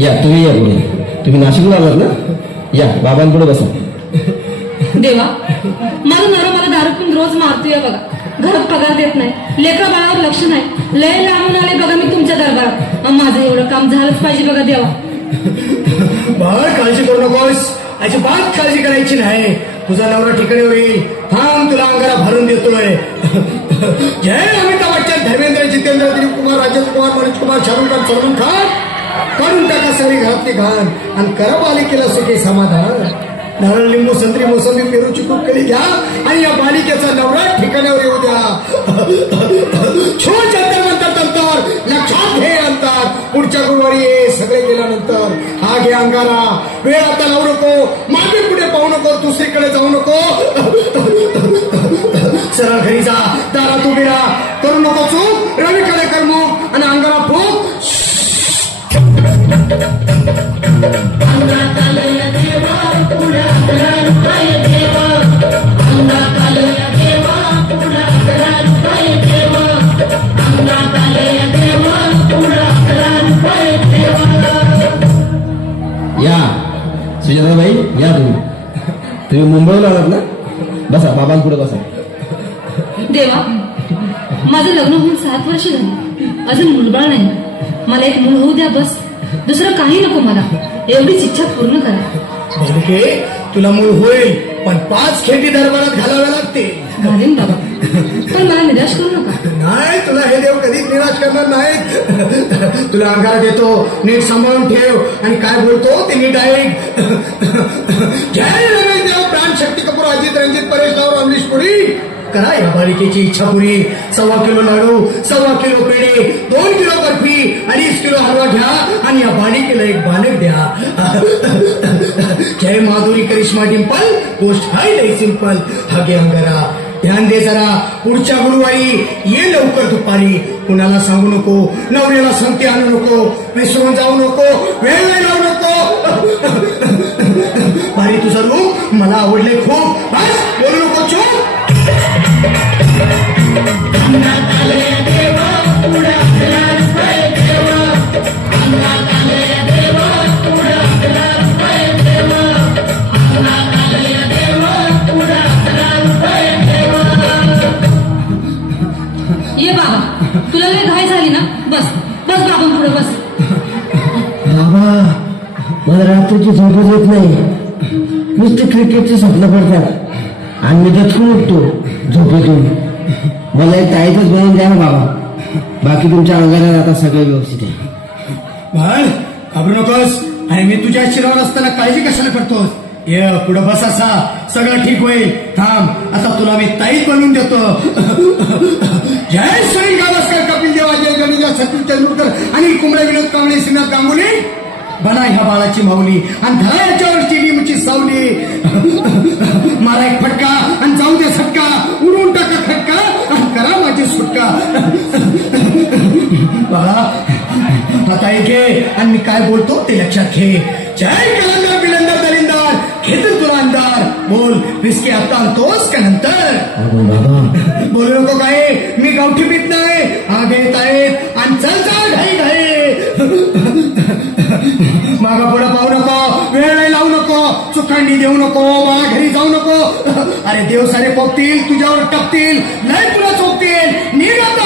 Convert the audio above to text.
या तुम्ही या पुढे. तुम्ही नाशिकला आलात ना? या बाबांपुढे बसा. देवा, माझा नवरा मला दारू पिऊन रोज मारतोय बघा. घरात पगार देत नाही, लेकरा बाळावर लक्ष नाही. लय लांबून आले बघा मी तुमच्या दरबारात. माझं एवढं काम झालंच पाहिजे बघा देवा. बाळ काळजी करू नकोस, अजिबात काळजी करायची नाही. तुझा नवरा ठिकाणी होईल. थांब, तुला अंगारा भरून देतोय. जय अमिताभ बच्चन, धर्मेंद्र, जितेंद्र, दिलीप कुमार, राजेंद्र कुमार, मनोज कुमार, शाहरुख खान, सलमान खान. काढून टाका सगळी घरातली घाण आणि करा बालिकेला सुखी समाधान. नारळ, लिंबू, संत्री, मोसंबी, पेरू, चिकू, केळी घ्या आणि या बालिकेचा नवरा ठिकाणावर येऊ द्या. छोट अंतर म्हणतात अंतर, लक्षात घे अंतर. पुढच्या गुरुवारी ये सगळे गेल्यानंतर. हा घे अंगारा. वेळ आता लावू नको, मागे पुढे पाहू नको, दुसरीकडे जाऊ नको. सरळ घरी जा, दारात उभी राहा. करू नको चूक, रवीकडे कर मुख आणि अंगारा फूक. या सुजाताबाई, या तुम्ही मुंबईला आलात ना? बसा, बाबांपुढे बसा. देवा, माझं लग्न होऊन 7 वर्ष झाली, अजून मुलबाळ नाही. मला एक मूल होऊ द्या बस. दुसरं काही नको मला. एवढीच इच्छा पूर्ण करा. बालिके, तुला मूळ होईल, पण 5 खेटी दरबारात घालाव्या लागतील. घालीन बाबा, पण मला निराश करू नका. नाही, तुला हे देव कधीच निराश करणार नाहीत. तुला अंगारा देतो, नीट सांभाळून ठेव आणि काय बोलतो ते नीट ऐक. जय रमेश देव, प्राणशक्ती कपूर, अजित, रणजित, परेश राव, अमरीश पुरी. करा या बालिकेची इच्छा पुरी. 1.25 किलो लाडू, 1.25 किलो पेढे, 2 किलो बर्फी, 2.5 किलो हलवा घ्या आणि या बालिकेला एक बालक द्या. जय माधुरी, करिश्मा, डिंपल, गोष्ट हाय लई सिंपल. हा घे अंगारा. ध्यान दे जरा, पुढच्या गुरुवारी ये लवकर दुपारी. कुणाला सांगू नको, नवऱ्याला संगती आणू नको, विसरून जाऊ नको, वेळ नाही लावू नको. भारी तुझं रूप मला आवडले खूप. बस, बोलू नको, चूप. ये बाबा, तुला लय घाई झाली ना? बस बस बाबा, पुढे बस. बाबा, मला रात्रीची झोपच येत नाही. नुसते क्रिकेटचे स्वप्न पडतात आणि मी दचकून उठतो झोपेतून. मला एक ताईतच बनवून द्या ना बाबा. बाकी तुमच्या अंगाला आता सगळं व्यवस्थित आहे. बाळ, घाबरू नकोस. आणि मी तुझ्या शिरावर असताना काळजी कशाला करतोस? ये पुढं बस, असा सगळं ठीक होईल. थांब, आता तुला मी ताईत बनवून देतो. जय सुनील गावस्कर, कपिल देव, अजय जडेजा, सचिन तेंडुलकर, अनिल कुंबळे, विनोद कांबळे, श्रीनाथ गांगुली. बना ह्या बाळाची माऊली आणि धरा याच्यावरची लिंबची सावली. मारा एक फटका आणि जाऊ दे सटका. उडून टाका खटका आणि करा माझी सुटका. बाळा, आता एक आणि मी काय बोलतो ते लक्षात घे. जय कलंदर, बिलंदर, दलिंदर, घेतील तुला अंधार. बोल, रिस्की आता आणतोस का नंतर? बोलू नको काय, मी गावठी पीत नाही. आग येत आहेत आणि चल चल घाई घाई. मागा पुढे पाहू नको, वेळ नाही लावू नको, चुकांडी देऊ नको, मला घरी जाऊ नको. अरे देव सारे पोपतील, तुझ्यावर टपतील, नाही तुला चोपतील. निघ आता.